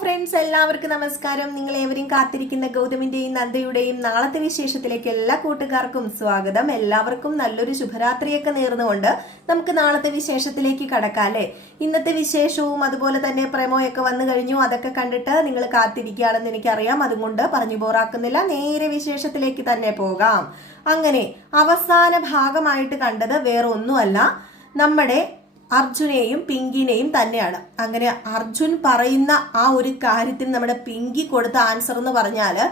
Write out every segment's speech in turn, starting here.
Friends, എല്ലാവർക്കും നമസ്കാരം. നിങ്ങൾ ഏവരും കാത്തിരിക്കുന്ന ഗൗതമിന്റെയും നന്ദയുടെയും നാളത്തെ വിശേഷത്തിലേക്ക് എല്ലാ കൂട്ടുകാർക്കും സ്വാഗതം. എല്ലാവർക്കും നല്ലൊരു ശുഭരാത്രിയൊക്കെ നേർന്നുകൊണ്ട് നമുക്ക് നാളത്തെ വിശേഷത്തിലേക്ക് കടക്കാം അല്ലെ. ഇന്നത്തെ വിശേഷവും അതുപോലെ തന്നെ പ്രമോയൊക്കെ വന്നു കഴിഞ്ഞു. അതൊക്കെ കണ്ടിട്ട് നിങ്ങൾ കാത്തിരിക്കുകയാണെന്ന് എനിക്കറിയാം. അതുകൊണ്ട് പറഞ്ഞു ബോറാക്കുന്നില്ല, നേരെ വിശേഷത്തിലേക്ക് തന്നെ പോകാം. അങ്ങനെ അവസാന ഭാഗമായിട്ട് കണ്ടത് വേറെ ഒന്നുമല്ല, നമ്മുടെ അർജുനെയും പിങ്കിനെയും തന്നെയാണ്. അങ്ങനെ അർജുൻ പറയുന്ന ആ ഒരു കാര്യത്തിന് നമ്മുടെ പിങ്കി കൊടുത്ത ആൻസർ എന്ന് പറഞ്ഞാല്,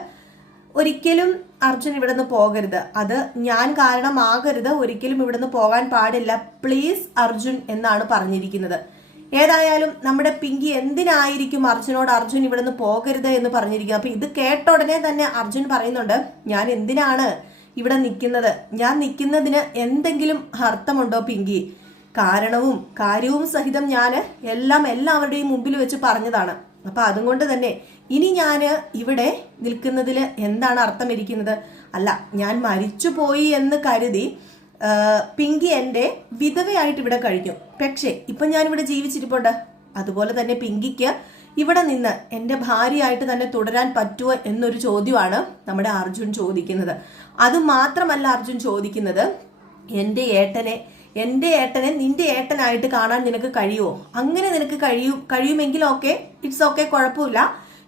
ഒരിക്കലും അർജുൻ ഇവിടുന്ന് പോകരുത്, അത് ഞാൻ കാരണമാകരുത്, ഒരിക്കലും ഇവിടുന്ന് പോകാൻ പാടില്ല, പ്ലീസ് അർജുൻ എന്നാണ് പറഞ്ഞിരിക്കുന്നത്. ഏതായാലും നമ്മുടെ പിങ്കി എന്തിനായിരിക്കും അർജുനോട് അർജുൻ ഇവിടുന്ന് പോകരുത് എന്ന് പറഞ്ഞിരിക്കുന്നത്. അപ്പൊ ഇത് കേട്ട ഉടനെ തന്നെ അർജുൻ പറയുന്നുണ്ട്, ഞാൻ എന്തിനാണ് ഇവിടെ നിൽക്കുന്നത്, ഞാൻ നിൽക്കുന്നതിന് എന്തെങ്കിലും അർത്ഥമുണ്ടോ പിങ്കി? കാരണവും കാര്യവും സഹിതം ഞാൻ എല്ലാവരുടെയും മുമ്പിൽ വെച്ച് പറഞ്ഞതാണ്. അപ്പൊ അതുകൊണ്ട് തന്നെ ഇനി ഞാൻ ഇവിടെ നിൽക്കുന്നതിൽ എന്താണ് അർത്ഥം ഇരിക്കുന്നത്? അല്ല, ഞാൻ മരിച്ചുപോയി എന്ന് കരുതി പിങ്കി എന്റെ വിധവയായിട്ട് ഇവിടെ കഴിഞ്ഞു, പക്ഷെ ഇപ്പൊ ഞാൻ ഇവിടെ ജീവിച്ചിരിപ്പുണ്ട്. അതുപോലെ തന്നെ പിങ്കിക്ക് ഇവിടെ നിന്ന് എന്റെ ഭാര്യയായിട്ട് തന്നെ തുടരാൻ പറ്റുമോ എന്നൊരു ചോദ്യമാണ് നമ്മുടെ അർജുൻ ചോദിക്കുന്നത്. അത് മാത്രമല്ല അർജുൻ ചോദിക്കുന്നത്, എന്റെ ഏട്ടനെ നിന്റെ ഏട്ടനായിട്ട് കാണാൻ നിനക്ക് കഴിയുമോ? അങ്ങനെ നിനക്ക് കഴിയുമെങ്കിൽ ഓക്കെ, ഇറ്റ്സ് ഓക്കെ, കുഴപ്പമില്ല,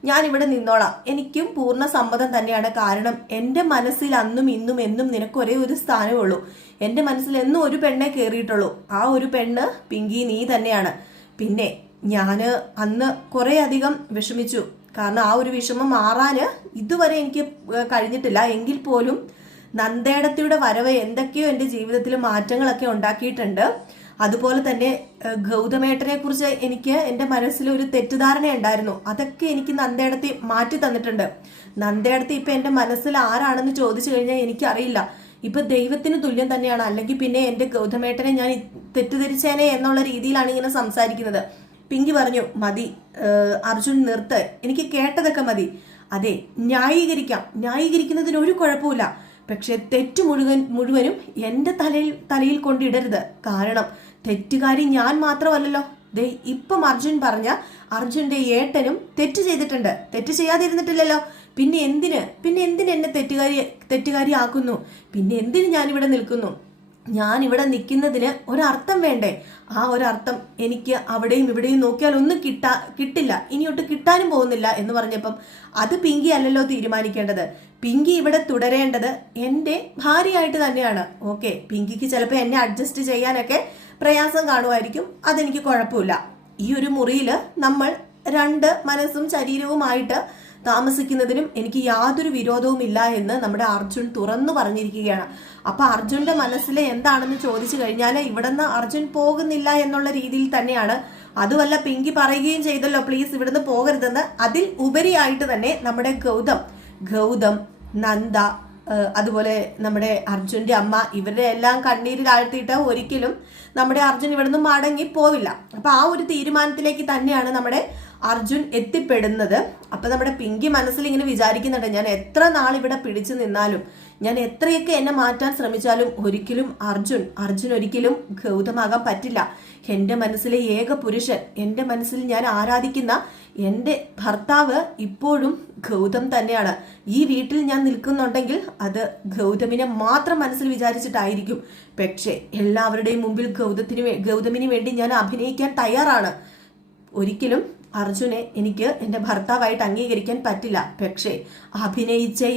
ഞാൻ ഇവിടെ നിന്നോളാം, എനിക്കും പൂർണ്ണ സമ്മതം തന്നെയാണ്. കാരണം എന്റെ മനസ്സിൽ അന്നും ഇന്നും എന്നും നിനക്ക് ഒരേ ഒരു സ്ഥാനമേ ഉള്ളൂ. എന്റെ മനസ്സിൽ എന്നും ഒരു പെണ്ണെ കയറിയിട്ടുള്ളൂ, ആ ഒരു പെണ്ണ് പിങ്കി നീ തന്നെയാണ്. പിന്നെ ഞാന് അന്ന് കുറെ അധികം വിഷമിച്ചു, കാരണം ആ ഒരു വിഷമം മാറാന് ഇതുവരെ എനിക്ക് കഴിഞ്ഞിട്ടില്ല. എങ്കിൽ പോലും നന്ദേടത്തിയുടെ വരവ് എന്തൊക്കെയോ എൻ്റെ ജീവിതത്തിൽ മാറ്റങ്ങളൊക്കെ ഉണ്ടാക്കിയിട്ടുണ്ട്. അതുപോലെ തന്നെ ഗൗതമേട്ടനെ കുറിച്ച് എനിക്ക് എൻ്റെ മനസ്സിൽ ഒരു തെറ്റിദ്ധാരണ ഉണ്ടായിരുന്നു, അതൊക്കെ എനിക്ക് നന്ദേടത്തി മാറ്റി തന്നിട്ടുണ്ട്. നന്ദേടത്തി ഇപ്പൊ എൻ്റെ മനസ്സിൽ ആരാണെന്ന് ചോദിച്ചു കഴിഞ്ഞാൽ എനിക്കറിയില്ല, ഇപ്പൊ ദൈവത്തിന് തുല്യം തന്നെയാണ്. അല്ലെങ്കിൽ പിന്നെ എൻ്റെ ഗൗതമേട്ടനെ ഞാൻ തെറ്റിദ്ധരിച്ചേനെ എന്നുള്ള രീതിയിലാണ് ഇങ്ങനെ സംസാരിക്കുന്നത്. പിങ്കി പറഞ്ഞു, മതി അർജുൻ നിർത്ത്, എനിക്ക് കേട്ടതൊക്കെ മതി. അതെ, ന്യായീകരിക്കുന്നതിന് ഒരു കുഴപ്പമില്ല, പക്ഷെ തെറ്റ് മുഴുവനും എൻ്റെ തലയിൽ കൊണ്ടിടരുത്. കാരണം തെറ്റുകാരി ഞാൻ മാത്രമല്ലല്ലോ. ദേ ഇപ്പം അർജുൻ പറഞ്ഞ അർജുന്റെ ഏട്ടനും തെറ്റ് ചെയ്തിട്ടുണ്ട്, തെറ്റ് ചെയ്യാതിരുന്നിട്ടില്ലല്ലോ. പിന്നെ എന്തിന് എന്നെ തെറ്റുകാരി ആക്കുന്നു? പിന്നെ എന്തിന് ഞാനിവിടെ നിൽക്കുന്നു? ഞാൻ ഇവിടെ നിൽക്കുന്നതിന് ഒരർത്ഥം വേണ്ടേ? ആ ഒരർത്ഥം എനിക്ക് അവിടെയും ഇവിടെയും നോക്കിയാൽ ഒന്നും കിട്ടില്ല, ഇനിയൊട്ട് കിട്ടാനും പോകുന്നില്ല എന്ന് പറഞ്ഞപ്പം അത് പിങ്കി അല്ലല്ലോ തീരുമാനിക്കേണ്ടത്. പിങ്കി ഇവിടെ തുടരേണ്ടത് എൻ്റെ ഭാര്യയായിട്ട് തന്നെയാണ്. ഓക്കെ, പിങ്കിക്ക് ചിലപ്പോൾ എന്നെ അഡ്ജസ്റ്റ് ചെയ്യാനൊക്കെ പ്രയാസം കാണുമായിരിക്കും, അതെനിക്ക് കുഴപ്പമില്ല. ഈ ഒരു മുറിയിൽ നമ്മൾ രണ്ട് മനസ്സും ശരീരവുമായിട്ട് താമസിക്കുന്നതിനും എനിക്ക് യാതൊരു വിരോധവും ഇല്ല എന്ന് നമ്മുടെ അർജുൻ തുറന്നു പറഞ്ഞിരിക്കുകയാണ്. അപ്പൊ അർജുന്റെ മനസ്സിലെ എന്താണെന്ന് ചോദിച്ചു കഴിഞ്ഞാൽ ഇവിടുന്ന് അർജുൻ പോകുന്നില്ല എന്നുള്ള രീതിയിൽ തന്നെയാണ്. അതുമല്ല, പിങ്കി പറയുകയും ചെയ്തല്ലോ പ്ലീസ് ഇവിടുന്ന് പോകരുതെന്ന്. അതിൽ ഉപരിയായിട്ട് തന്നെ നമ്മുടെ ഗൗതം, നന്ദ, അതുപോലെ നമ്മുടെ അർജുന്റെ അമ്മ, ഇവരുടെ എല്ലാം കണ്ണീരിലാഴ്ത്തിയിട്ട് ഒരിക്കലും നമ്മുടെ അർജുൻ ഇവിടുന്ന് മടങ്ങി പോവില്ല. അപ്പൊ ആ ഒരു തീരുമാനത്തിലേക്ക് തന്നെയാണ് നമ്മുടെ അർജുൻ എത്തിപ്പെടുന്നത്. അപ്പൊ നമ്മുടെ പിങ്കി മനസ്സിൽ ഇങ്ങനെ വിചാരിക്കുന്നുണ്ട്, ഞാൻ എത്ര നാൾ ഇവിടെ പിടിച്ചു നിന്നാലും, ഞാൻ എത്രയൊക്കെ എന്നെ മാറ്റാൻ ശ്രമിച്ചാലും ഒരിക്കലും അർജുൻ ഒരിക്കലും ഗൗതമാകാൻ പറ്റില്ല. എന്റെ മനസ്സിലെ ഏക പുരുഷൻ, എന്റെ മനസ്സിൽ ഞാൻ ആരാധിക്കുന്ന എന്റെ ഭർത്താവ് ഇപ്പോഴും ഗൗതം തന്നെയാണ്. ഈ വീട്ടിൽ ഞാൻ നിൽക്കുന്നുണ്ടെങ്കിൽ അത് ഗൗതമിനെ മാത്രം മനസ്സിൽ വിചാരിച്ചിട്ടായിരിക്കും. പക്ഷെ എല്ലാവരുടെയും മുമ്പിൽ ഗൗതമിന് വേണ്ടി ഞാൻ അഭിനയിക്കാൻ തയ്യാറാണ്. ഒരിക്കലും അർജുനെ എനിക്ക് എൻ്റെ ഭർത്താവായിട്ട് അംഗീകരിക്കാൻ പറ്റില്ല. പക്ഷേ അഭിനയിച്ച്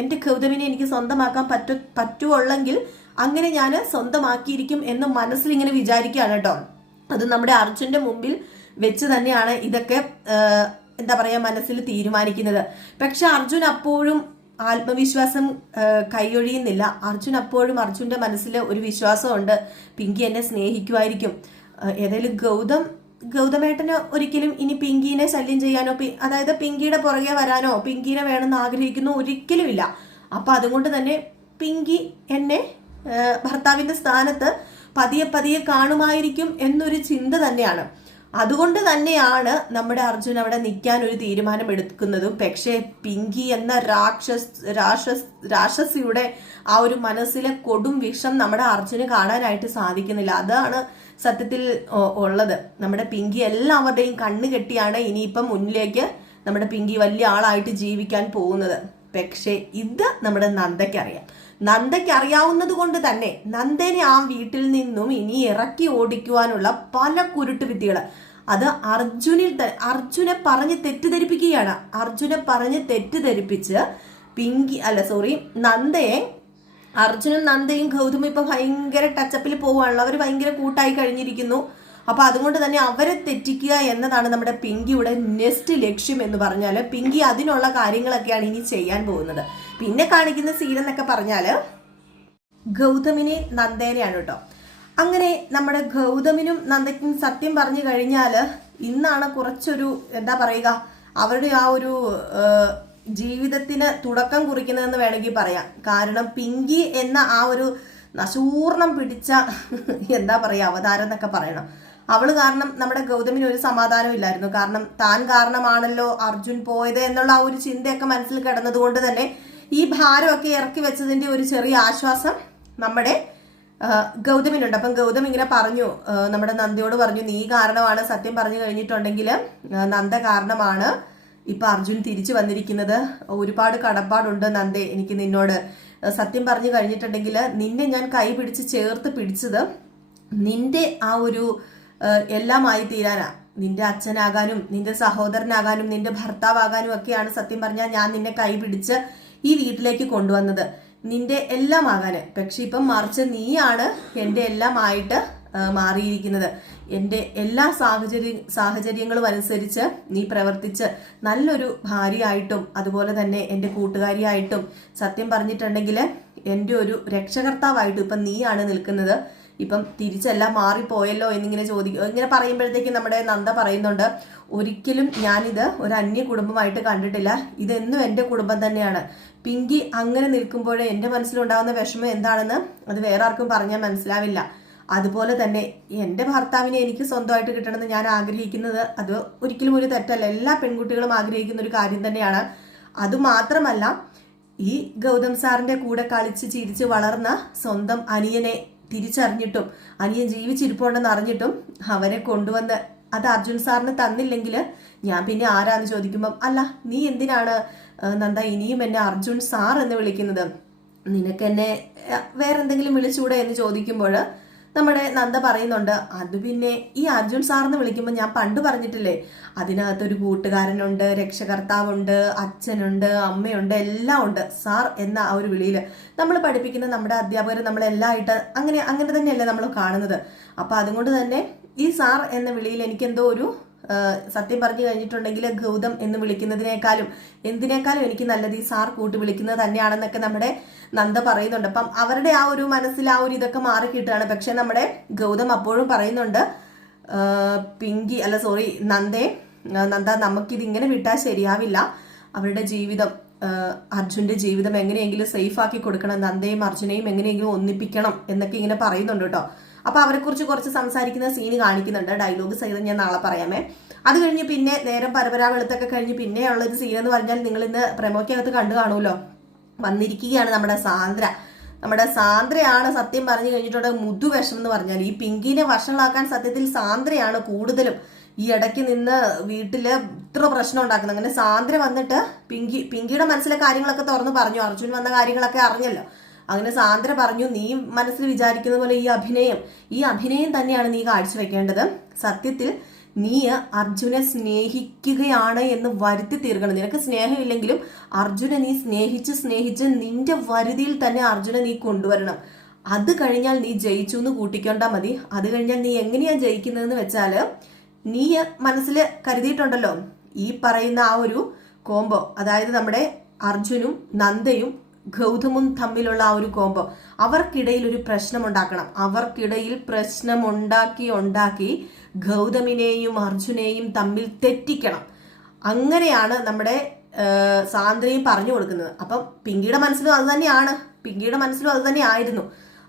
എൻ്റെ ഗൗതമിനെ എനിക്ക് സ്വന്തമാക്കാൻ പറ്റുവെങ്കിൽ അങ്ങനെ ഞാൻ സ്വന്തമാക്കിയിരിക്കും എന്ന് മനസ്സിൽ ഇങ്ങനെ വിചാരിക്കുകയാണ് കേട്ടോ. അത് നമ്മുടെ അർജുന്റെ മുമ്പിൽ വെച്ച് തന്നെയാണ് ഇതൊക്കെ എന്താ പറയാ മനസ്സിൽ തീരുമാനിക്കുന്നത്. പക്ഷെ അർജുൻ അപ്പോഴും ആത്മവിശ്വാസം കൈയൊഴിയുന്നില്ല. അർജുൻ അപ്പോഴും അർജുന്റെ മനസ്സിൽ ഒരു വിശ്വാസമുണ്ട്, പിങ്കി എന്നെ സ്നേഹിക്കുമായിരിക്കും. ഏതായാലും ഗൗതമേട്ടന് ഒരിക്കലും ഇനി പിങ്കിനെ ശല്യം ചെയ്യാനോ അതായത് പിങ്കിയുടെ പുറകെ വരാനോ പിങ്കിനെ വേണമെന്ന് ആഗ്രഹിക്കുന്നു ഒരിക്കലും ഇല്ല. അപ്പൊ അതുകൊണ്ട് തന്നെ പിങ്കി എന്നെ ഭർത്താവിന്റെ സ്ഥാനത്ത് പതിയെ കാണുമായിരിക്കും എന്നൊരു ചിന്ത തന്നെയാണ്. അതുകൊണ്ട് തന്നെയാണ് നമ്മുടെ അർജുൻ അവിടെ നിൽക്കാൻ ഒരു തീരുമാനം എടുക്കുന്നതും. പക്ഷേ പിങ്കി എന്ന രാക്ഷസിയുടെ ആ ഒരു മനസ്സിലെ കൊടും വിഷം നമ്മുടെ അർജുന് കാണാനായിട്ട് സാധിക്കുന്നില്ല. അതാണ് സത്യത്തിൽ ഉള്ളത്. നമ്മുടെ പിങ്കി എല്ലാവരുടെയും കണ്ണ് കെട്ടിയാണ് ഇനിയിപ്പം മുന്നിലേക്ക് നമ്മുടെ പിങ്കി വലിയ ആളായിട്ട് ജീവിക്കാൻ പോകുന്നത്. പക്ഷേ ഇത് നമ്മുടെ നന്ദയ്ക്കറിയാം. നന്ദയ്ക്ക് അറിയാവുന്നത് കൊണ്ട് തന്നെ നന്ദനെ ആ വീട്ടിൽ നിന്നും ഇനി ഇറക്കി ഓടിക്കുവാനുള്ള പല കുരുട്ട് വിദ്യകള് അത് അർജുനെ പറഞ്ഞ് തെറ്റിദ്ധരിപ്പിക്കുകയാണ്. അർജുനെ പറഞ്ഞ് തെറ്റിദ്ധരിപ്പിച്ച് നന്ദയെ അർജുനും നന്ദയും ഗൗതമും ഇപ്പൊ ഭയങ്കര ടച്ചപ്പിൽ പോവുകയാണല്ലോ. അവർ ഭയങ്കര കൂട്ടായി കഴിഞ്ഞിരിക്കുന്നു. അപ്പൊ അതുകൊണ്ട് തന്നെ അവരെ തെറ്റിക്കുക എന്നതാണ് നമ്മുടെ പിങ്കിയുടെ നെക്സ്റ്റ് ലക്ഷ്യം എന്ന് പറഞ്ഞാല് പിങ്കി അതിനുള്ള കാര്യങ്ങളൊക്കെയാണ് ഇനി ചെയ്യാൻ പോകുന്നത്. പിന്നെ കാണിക്കുന്ന സീൻ എന്നൊക്കെ പറഞ്ഞാല് ഗൗതമിനെ നന്ദേനെയാണ് കേട്ടോ. അങ്ങനെ നമ്മുടെ ഗൗതമിനും നന്ദയ്ക്കും സത്യം പറഞ്ഞു കഴിഞ്ഞാല് ഇന്നാണ് കുറച്ചൊരു എന്താ പറയുക അവരുടെ ആ ഒരു ജീവിതത്തിന് തുടക്കം കുറിക്കുന്നതെന്ന് വേണമെങ്കിൽ പറയാം. കാരണം പിങ്കി എന്ന ആ ഒരു നശൂർണം പിടിച്ച എന്താ പറയാ അവതാരം എന്നൊക്കെ പറയണം. അവള് കാരണം നമ്മുടെ ഗൗതമിന് ഒരു സമാധാനം ഇല്ലായിരുന്നു. കാരണം താൻ കാരണമാണല്ലോ അർജുൻ പോയത് എന്നുള്ള ആ ഒരു ചിന്തയൊക്കെ മനസ്സിൽ കിടന്നത് കൊണ്ട് തന്നെ ഈ ഭാരമൊക്കെ ഇറക്കി വെച്ചതിന്റെ ഒരു ചെറിയ ആശ്വാസം നമ്മുടെ ഗൗതമിനുണ്ട്. അപ്പം ഗൗതം ഇങ്ങനെ പറഞ്ഞു, നമ്മുടെ നന്ദയോട് പറഞ്ഞു, നീ കാരണമാണ് സത്യം പറഞ്ഞു കഴിഞ്ഞിട്ടുണ്ടെങ്കിൽ നന്ദ കാരണമാണ് ഇപ്പൊ അർജുൻ തിരിച്ചു വന്നിരിക്കുന്നത്. ഒരുപാട് കടപ്പാടുണ്ട് നന്ദേ എനിക്ക് നിന്നോട്. സത്യം പറഞ്ഞു കഴിഞ്ഞിട്ടുണ്ടെങ്കിൽ നിന്നെ ഞാൻ കൈ പിടിച്ച് ചേർത്ത് പിടിച്ചത് നിന്റെ ആ ഒരു എല്ലാമായി തീരാനാ. നിന്റെ അച്ഛനാകാനും നിന്റെ സഹോദരനാകാനും നിന്റെ ഭർത്താവാകാനും ഒക്കെയാണ് സത്യം പറഞ്ഞാൽ ഞാൻ നിന്നെ കൈ പിടിച്ച് ഈ വീട്ടിലേക്ക് കൊണ്ടുവന്നത്, നിന്റെ എല്ലാം ആകാന്. പക്ഷെ ഇപ്പം മറിച്ച് നീയാണ് എൻ്റെ എല്ലാമായിട്ട് മാറിയിരിക്കുന്നത്. എൻ്റെ എല്ലാ സാഹചര്യങ്ങളും അനുസരിച്ച് നീ പ്രവർത്തിച്ച് നല്ലൊരു ഭാര്യയായിട്ടും അതുപോലെ തന്നെ എൻ്റെ കൂട്ടുകാരിയായിട്ടും സത്യം പറഞ്ഞിട്ടുണ്ടെങ്കിൽ എൻ്റെ ഒരു രക്ഷകർത്താവായിട്ടും ഇപ്പം നീയാണ് നിൽക്കുന്നത്. ഇപ്പം തിരിച്ചെല്ലാം മാറിപ്പോയല്ലോ എന്നിങ്ങനെ ഇങ്ങനെ പറയുമ്പോഴത്തേക്കും നമ്മുടെ നന്ദ പറയുന്നുണ്ട്, ഒരിക്കലും ഞാനിത് ഒരു അന്യ കുടുംബമായിട്ട് കണ്ടിട്ടില്ല, ഇതെന്നും എൻ്റെ കുടുംബം തന്നെയാണ്. പിങ്കി അങ്ങനെ നിൽക്കുമ്പോൾ എൻ്റെ മനസ്സിലുണ്ടാകുന്ന വിഷമം എന്താണെന്ന് അത് വേറെ ആർക്കും പറഞ്ഞാൽ മനസ്സിലാവില്ല. അതുപോലെ തന്നെ എൻ്റെ ഭർത്താവിനെ എനിക്ക് സ്വന്തമായിട്ട് കിട്ടണമെന്ന് ഞാൻ ആഗ്രഹിക്കുന്നത് അത് ഒരിക്കലും ഒരു തെറ്റല്ല. എല്ലാ പെൺകുട്ടികളും ആഗ്രഹിക്കുന്ന ഒരു കാര്യം തന്നെയാണ്. അതുമാത്രമല്ല ഈ ഗൗതം സാറിന്റെ കൂടെ കളിച്ച് ചിരിച്ച് വളർന്ന സ്വന്തം അനിയനെ തിരിച്ചറിഞ്ഞിട്ടും അനിയൻ ജീവിച്ചിരിപ്പുണ്ടെന്ന് അറിഞ്ഞിട്ടും അവരെ കൊണ്ടുവന്ന് അത് അർജുൻ സാറിന് തന്നില്ലെങ്കിൽ ഞാൻ പിന്നെ ആരാന്ന് ചോദിക്കുമ്പം, അല്ല നീ എന്തിനാണ് നന്ദ ഇനിയും എന്നെ അർജുൻ സാർ എന്ന് വിളിക്കുന്നത്, നിനക്ക് എന്നെ വേറെന്തെങ്കിലും വിളിച്ചൂടെ എന്ന് ചോദിക്കുമ്പോൾ നമ്മുടെ നന്ദ പറയുന്നുണ്ട്, അത് പിന്നെ ഈ അർജുൻ സാർ എന്ന് വിളിക്കുമ്പോൾ ഞാൻ പണ്ട് പറഞ്ഞിട്ടില്ലേ അതിനകത്തൊരു കൂട്ടുകാരനുണ്ട്, രക്ഷകർത്താവുണ്ട്, അച്ഛനുണ്ട്, അമ്മയുണ്ട്, എല്ലാം ഉണ്ട്. സാർ എന്ന ആ ഒരു വിളിയിൽ നമ്മൾ പഠിപ്പിക്കുന്ന നമ്മുടെ അധ്യാപകർ നമ്മളെല്ലാമായിട്ട് അങ്ങനെ തന്നെയല്ലേ നമ്മൾ കാണുന്നത്. അപ്പൊ അതുകൊണ്ട് തന്നെ ഈ സാർ എന്ന വിളിയിൽ എനിക്കെന്തോ ഒരു സത്യം പറഞ്ഞു കഴിഞ്ഞിട്ടുണ്ടെങ്കിൽ ഗൗതം എന്ന് വിളിക്കുന്നതിനേക്കാളും എന്തിനേക്കാളും എനിക്ക് നല്ലത് ഈ സാർ കൂട്ടി വിളിക്കുന്നത് തന്നെയാണെന്നൊക്കെ നമ്മുടെ നന്ദ പറയുന്നുണ്ട്. അപ്പം അവരുടെ ആ ഒരു മനസ്സിൽ ആ ഒരു ഇതൊക്കെ മാറി കിട്ടുകയാണ്. പക്ഷെ നമ്മുടെ ഗൗതം അപ്പോഴും പറയുന്നുണ്ട്, നന്ദ നമുക്കിത് ഇങ്ങനെ വിട്ടാൽ ശരിയാവില്ല, അവരുടെ ജീവിതം അർജുന്റെ ജീവിതം എങ്ങനെയെങ്കിലും സേഫ് ആക്കി കൊടുക്കണം, നന്ദയും അർജുനെയും എങ്ങനെയെങ്കിലും ഒന്നിപ്പിക്കണം എന്നൊക്കെ ഇങ്ങനെ പറയുന്നുണ്ട് കേട്ടോ. അപ്പൊ അവരെ കുറിച്ച് കുറച്ച് സംസാരിക്കുന്ന സീന് കാണിക്കുന്നുണ്ട്. ഡയലോഗ് സഹിതം ഞാൻ നാളെ പറയാമേ. അത് കഴിഞ്ഞ് പിന്നെ നേരം പരപരാ വെളുത്തൊക്കെ കഴിഞ്ഞ് പിന്നെ ഉള്ളൊരു സീൻ എന്ന് പറഞ്ഞാൽ നിങ്ങൾ ഇന്ന് പ്രമോക്കകത്ത് കണ്ടു കാണുമല്ലോ, വന്നിരിക്കുകയാണ് നമ്മുടെ സാന്ദ്രയാണ് സത്യം പറഞ്ഞു കഴിഞ്ഞിട്ടുണ്ടെങ്കിൽ മുതുവിഷം എന്ന് പറഞ്ഞാൽ ഈ പിങ്കിനെ വഷളാക്കാൻ സത്യത്തിൽ സാന്ദ്രയാണ് കൂടുതലും ഈ ഇടയ്ക്ക് നിന്ന് വീട്ടില് ഇത്ര പ്രശ്നം ഉണ്ടാക്കുന്നത്. അങ്ങനെ സാന്ദ്ര വന്നിട്ട് പിങ്കിയുടെ മനസ്സിലെ കാര്യങ്ങളൊക്കെ തുറന്നു പറഞ്ഞു. അർജുൻ വന്ന കാര്യങ്ങളൊക്കെ അറിഞ്ഞല്ലോ. അങ്ങനെ സാന്ദ്ര പറഞ്ഞു, നീ മനസ്സിൽ വിചാരിക്കുന്ന പോലെ ഈ അഭിനയം തന്നെയാണ് നീ കാഴ്ചവെക്കേണ്ടത്. സത്യത്തിൽ നീ അർജുനെ സ്നേഹിക്കുകയാണ് എന്ന് വരുത്തി തീർക്കണം. നിനക്ക് സ്നേഹമില്ലെങ്കിലും അർജുനെ നീ സ്നേഹിച്ച് നിന്റെ വരുതിയിൽ തന്നെ അർജുനെ നീ കൊണ്ടുവരണം. അത് കഴിഞ്ഞാൽ നീ ജയിച്ചു എന്ന് കൂട്ടിക്കൊണ്ടാ മതി. അത് കഴിഞ്ഞാൽ നീ എങ്ങനെയാ ജയിക്കുന്നതെന്ന് വെച്ചാല് നീ മനസ്സിൽ കരുതിയിട്ടുണ്ടല്ലോ ഈ പറയുന്ന ആ ഒരു കോംബോ, അതായത് നമ്മുടെ അർജുനും നന്ദയും ഗൗതമും തമ്മിലുള്ള ആ ഒരു കോംബോ, അവർക്കിടയിൽ ഒരു പ്രശ്നമുണ്ടാക്കണം. അവർക്കിടയിൽ പ്രശ്നമുണ്ടാക്കി ഗൗതമിനെയും അർജുനെയും തമ്മിൽ തെറ്റിക്കണം. അങ്ങനെയാണ് നമ്മുടെ സാന്ദ്രയും പറഞ്ഞു കൊടുക്കുന്നത്. അപ്പം പിങ്കിയുടെ മനസ്സിലും അത് തന്നെ ആയിരുന്നു.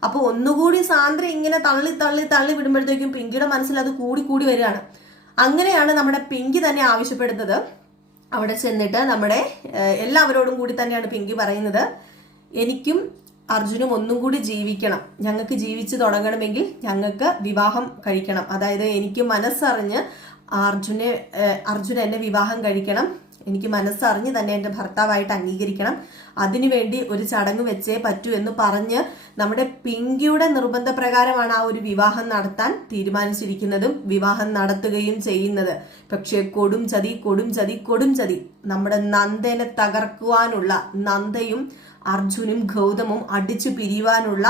അപ്പൊ ഒന്നുകൂടി സാന്ദ്ര ഇങ്ങനെ തള്ളി വിടുമ്പോഴത്തേക്കും പിങ്കിയുടെ മനസ്സിൽ അത് കൂടി വരികയാണ്. അങ്ങനെയാണ് നമ്മുടെ പിങ്കി തന്നെ ആവശ്യപ്പെടുന്നത്. അവിടെ ചെന്നിട്ട് നമ്മുടെ എല്ലാവരോടും കൂടി തന്നെയാണ് പിങ്കി പറയുന്നത്, എനിക്കും അർജുനും ഒന്നും കൂടി ജീവിക്കണം, ഞങ്ങൾക്ക് ജീവിച്ചു തുടങ്ങണമെങ്കിൽ ഞങ്ങൾക്ക് വിവാഹം കഴിക്കണം. അതായത് എനിക്ക് മനസ്സറിഞ്ഞ് അർജുൻ എന്നെ വിവാഹം കഴിക്കണം, എനിക്ക് മനസ്സറിഞ്ഞ് തന്നെ എൻ്റെ ഭർത്താവായിട്ട് അംഗീകരിക്കണം, അതിനുവേണ്ടി ഒരു ചടങ്ങ് വെച്ചേ പറ്റൂ എന്ന് പറഞ്ഞ് നമ്മുടെ പിങ്കിയുടെ നിർബന്ധപ്രകാരമാണ് ആ ഒരു വിവാഹം നടത്താൻ തീരുമാനിച്ചിരിക്കുന്നതും വിവാഹം നടത്തുകയും ചെയ്യുന്നത്. പക്ഷെ കൊടും ചതി നമ്മുടെ നന്ദനെ തകർക്കുവാനുള്ള, നന്ദയും അർജുനും ഗൗതമും അടിച്ചു പിരിയുവാനുള്ള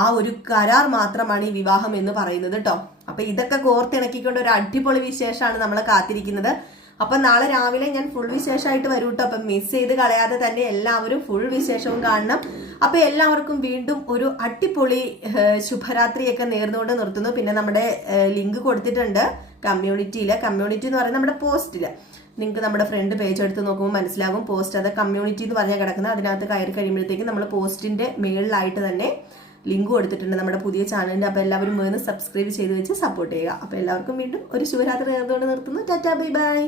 ആ ഒരു കരാർ മാത്രമാണ് ഈ വിവാഹം എന്ന് പറയുന്നത് കേട്ടോ. അപ്പൊ ഇതൊക്കെ കോർത്തിണക്കിക്കൊണ്ട് ഒരു അടിപൊളി വിശേഷമാണ് നമ്മൾ കാത്തിരിക്കുന്നത്. അപ്പൊ നാളെ രാവിലെ ഞാൻ ഫുൾ വിശേഷമായിട്ട് വരും കേട്ടോ. അപ്പൊ മിസ് ചെയ്ത് കളയാതെ തന്നെ എല്ലാവരും ഫുൾ വിശേഷവും കാണണം. അപ്പൊ എല്ലാവർക്കും വീണ്ടും ഒരു അടിപൊളി ശുഭരാത്രിയൊക്കെ നേർന്നുകൊണ്ട് നിർത്തുന്നു. പിന്നെ നമ്മുടെ ലിങ്ക് കൊടുത്തിട്ടുണ്ട് കമ്മ്യൂണിറ്റിയിൽ. കമ്മ്യൂണിറ്റി എന്ന് പറയുന്നത് നമ്മുടെ പോസ്റ്റില്. നിങ്ങൾക്ക് നമ്മുടെ ഫ്രണ്ട് പേജ് എടുത്ത് നോക്കുമ്പോൾ മനസ്സിലാകും. പോസ്റ്റ് അത് കമ്മ്യൂണിറ്റി എന്ന് പറഞ്ഞാൽ കിടക്കുന്നത്. അതിനകത്ത് കയറി കഴിയുമ്പോഴത്തേക്കും നമ്മൾ പോസ്റ്റിന്റെ മേളിലായിട്ട് തന്നെ ലിങ്ക് കൊടുത്തിട്ടുണ്ട് നമ്മുടെ പുതിയ ചാനലിന്റെ. അപ്പൊ എല്ലാവരും സബ്സ്ക്രൈബ് ചെയ്ത് വെച്ച് സപ്പോർട്ട് ചെയ്യുക. അപ്പൊ എല്ലാവർക്കും വീണ്ടും ഒരു ശുഭരാത്രി നേർന്നുകൊണ്ട് നിർത്തുന്നു. Tata, bye bye.